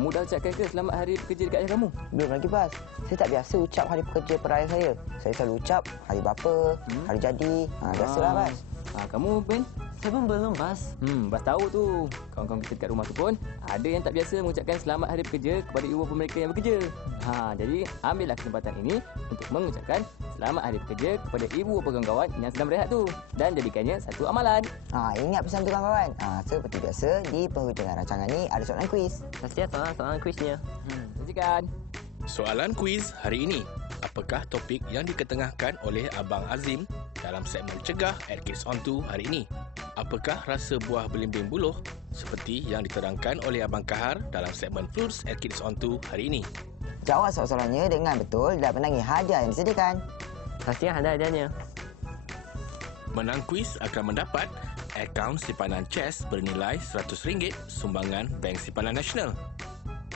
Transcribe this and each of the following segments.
kamu dah ucapkan ke selamat hari pekerja dekat ayah kamu? Belum lagi, Bas. Saya tak biasa ucap hari pekerja pada ayah saya. Saya selalu ucap hari bapa, hari jadi. Biasalah, Bas. Kamu, Ben? Saya pun belum, Bas. Bas tahu tu. Kawan-kawan kita dekat rumah tu pun ada yang tak biasa mengucapkan selamat hari pekerja kepada ibu bapa mereka yang bekerja. Jadi ambillah kesempatan ini untuk mengucapkan selamat hari pekerja kepada ibu bapa kawan-kawan yang sedang berehat tu dan jadikannya satu amalan. Ingat pesan tu, kawan-kawan. Seperti biasa, di penghujungan rancangan ni ada soalan kuis. Pasti ada soalan kuisnya. Saksikan. Soalan kuis hari ini. Apakah topik yang diketengahkan oleh Abang Azim dalam segmen Cegah at Kids On 2 hari ini? Apakah rasa buah belimbing buluh seperti yang diterangkan oleh Abang Kahar dalam segmen Fruits at Kids On 2 hari ini? Jawab soalan-soalannya dengan betul dan menangi hadiah yang disediakan. Pastinya ada hadiahnya. Menang kuis akan mendapat akaun simpanan CHESS bernilai RM100 sumbangan Bank Simpanan Nasional.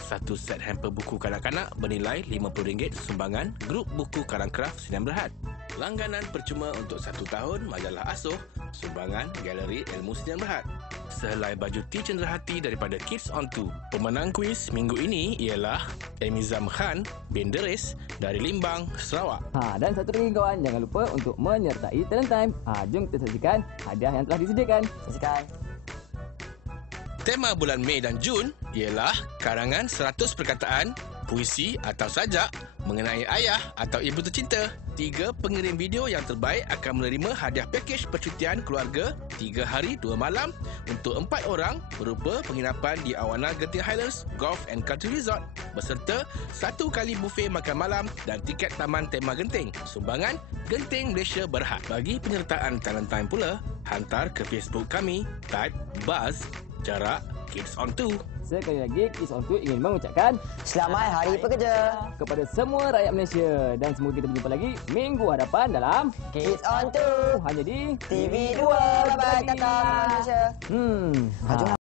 Satu set hamper buku kanak-kanak bernilai RM50 sumbangan Grup Buku Karang Kraft Sdn Bhd. Langganan percuma untuk 1 tahun majalah Asuh sumbangan Galeri Ilmu Sdn Bhd. Sehelai baju tee cenderahati daripada Kids On 2. Pemenang kuis minggu ini ialah Emizam Khan bin Deris dari Limbang, Sarawak. Dan satu lagi kawan, jangan lupa untuk menyertai Talent Time. Jom kita saksikan hadiah yang telah disediakan. Saksikan. Tema bulan Mei dan Jun ialah karangan 100 perkataan, puisi atau sajak mengenai ayah atau ibu tercinta. 3 pengirim video yang terbaik akan menerima hadiah pakej percutian keluarga 3 hari 2 malam untuk 4 orang berupa penginapan di Awana Genting Highlands Golf and Country Resort beserta 1 kali bufet makan malam dan tiket Taman Tema Genting. Sumbangan Genting Malaysia Berhad. Bagi penyertaan Talent Time pula, hantar ke Facebook kami, type Buzz jarak Kids On 2. Sekali lagi, Kids On 2 ingin mengucapkan Selamat Hari Pekerja kepada semua rakyat Malaysia dan semoga kita berjumpa lagi minggu hadapan dalam Kids On 2 hanya di TV2. Bye-bye, Tata Malaysia. Hmm. Jom